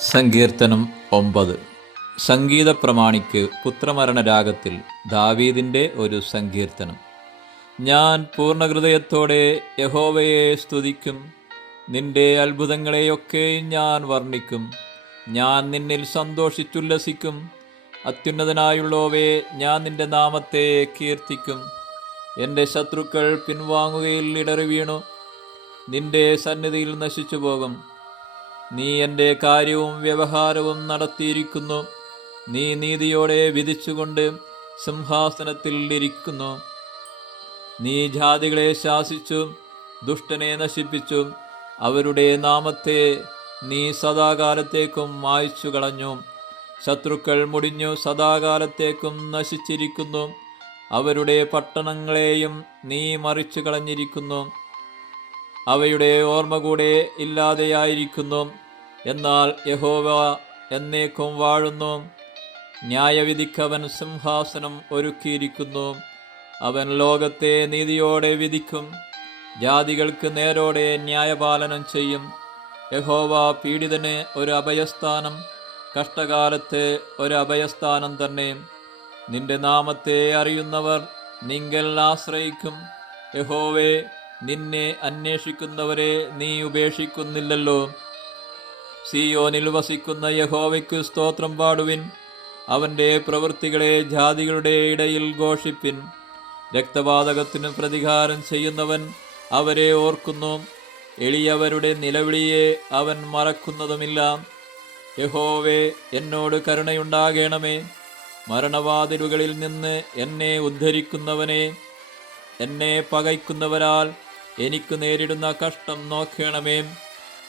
സങ്കീർത്തനം ഒമ്പത്. സംഗീത പ്രമാണിക്ക് പുത്രമരണ രാഗത്തിൽ ദാവീദിന്റെ ഒരു സങ്കീർത്തനം. ഞാൻ പൂർണഹൃദയത്തോടെ യഹോവയെ സ്തുതിക്കും. നിന്റെ അത്ഭുതങ്ങളെയൊക്കെയും ഞാൻ വർണിക്കും. ഞാൻ നിന്നിൽ സന്തോഷിച്ചുല്ലസിക്കും. അത്യുന്നതനായുള്ളവയെ ഞാൻ നിന്റെ നാമത്തെ കീർത്തിക്കും. എന്റെ ശത്രുക്കൾ പിൻവാങ്ങുകയിൽ ഇടറി വീണു നിന്റെ സന്നിധിയിൽ നശിച്ചു പോകും നീ എന്റെ കാര്യവും വ്യവഹാരവും നടത്തിയിരിക്കുന്നു. നീ നീതിയോടെ വിധിച്ചുകൊണ്ട് സിംഹാസനത്തിൽ ഇരിക്കുന്നു. നീ ജാതികളെ ശാസിച്ചു ദുഷ്ടനെ നശിപ്പിച്ചു അവരുടെ നാമത്തെ നീ സദാകാലത്തേക്കും മായ്ച്ചു കളഞ്ഞു ശത്രുക്കൾ മുടിഞ്ഞു സദാകാലത്തേക്കും നശിച്ചിരിക്കുന്നു. അവരുടെ പട്ടണങ്ങളെയും നീ മറിച്ചു കളഞ്ഞിരിക്കുന്നു അവയുടെ ഓർമ്മ കൂടെ ഇല്ലാതെയായിരിക്കുന്നു. എന്നാൽ യഹോവ എന്നേക്കും വാഴുന്നു. ന്യായവിധിക്കവൻ സിംഹാസനം ഒരുക്കിയിരിക്കുന്നു. അവൻ ലോകത്തെ നീതിയോടെ വിധിക്കും. ജാതികൾക്ക് നേരോടെ ന്യായപാലനം ചെയ്യും. യഹോവ പീഡിതന് ഒരു അഭയസ്ഥാനം കഷ്ടകാലത്ത് ഒരു അഭയസ്ഥാനം തന്നെ. നിന്റെ നാമത്തെ അറിയുന്നവർ നിങ്കൽ ആശ്രയിക്കും. യഹോവേ നിന്നെ അന്വേഷിക്കുന്നവരെ നീ ഉപേക്ഷിക്കുന്നില്ലല്ലോ. സിയോനിൽ വസിക്കുന്ന യഹോവയ്ക്ക് സ്തോത്രം പാടുവിൻ. അവന്റെ പ്രവൃത്തികളെ ജാതികളുടെ ഇടയിൽ ഘോഷിപ്പിൻ. രക്തപാതകത്തിന് പ്രതികാരം ചെയ്യുന്നവൻ അവരെ ഓർക്കുന്നു. എളിയവരുടെ നിലവിളിയെ അവൻ മറക്കുന്നതുമില്ല. യഹോവേ എന്നോട് കരുണയുണ്ടാകണമേ. മരണവാതിലുകളിൽ നിന്ന് എന്നെ ഉദ്ധരിക്കുന്നവനെ എന്നെ പകയ്ക്കുന്നവരാൽ എനിക്ക് നേരിടുന്ന കഷ്ടം നോക്കണമേ.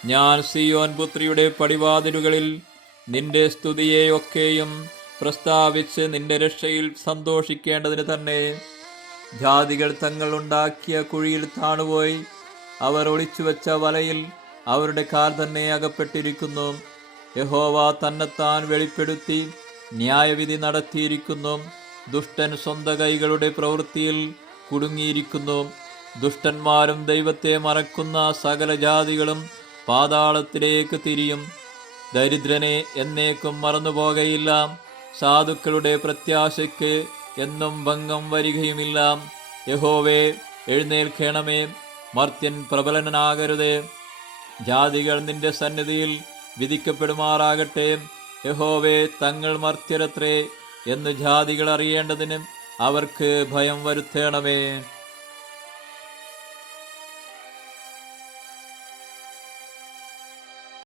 ഞാൻ സിയോൻ പുത്രിയുടെ പടിവാതിലുകളിൽ നിന്റെ സ്തുതിയെയൊക്കെയും പ്രസ്താവിച്ച് നിന്റെ രക്ഷയിൽ സന്തോഷിക്കേണ്ടതിന് തന്നെ ജാതികൾ തങ്ങൾ ഉണ്ടാക്കിയ കുഴിയിൽ താണുപോയി. അവർ ഒളിച്ചു വെച്ച വലയിൽ അവരുടെ കാൽ തന്നെ അകപ്പെട്ടിരിക്കുന്നു. യഹോവ തന്നെത്താൻ വെളിപ്പെടുത്തി ന്യായവിധി നടത്തിയിരിക്കുന്നു. ദുഷ്ടൻ സ്വന്തം കൈകളുടെ പ്രവൃത്തിയിൽ കുടുങ്ങിയിരിക്കുന്നു. ദുഷ്ടന്മാരും ദൈവത്തെ മറക്കുന്ന സകല ജാതികളും പാതാളത്തിലേക്ക് തിരിയും. ദരിദ്രനെ എന്നേക്കും മറന്നുപോകയില്ല. സാധുക്കളുടെ പ്രത്യാശയ്ക്ക് എന്നും ഭംഗം വരികയുമില്ല. യഹോവേ എഴുന്നേൽക്കണമേ. മർത്യൻ പ്രബലനാകരുതേ. ജാതികൾ നിന്റെ സന്നിധിയിൽ വിധിക്കപ്പെടുമാറാകട്ടെ. യഹോവേ തങ്ങൾ മർത്യരത്രേ എന്ന് ജാതികൾ അറിയേണ്ടതിനും അവർക്ക് ഭയം വരുത്തേണമേ.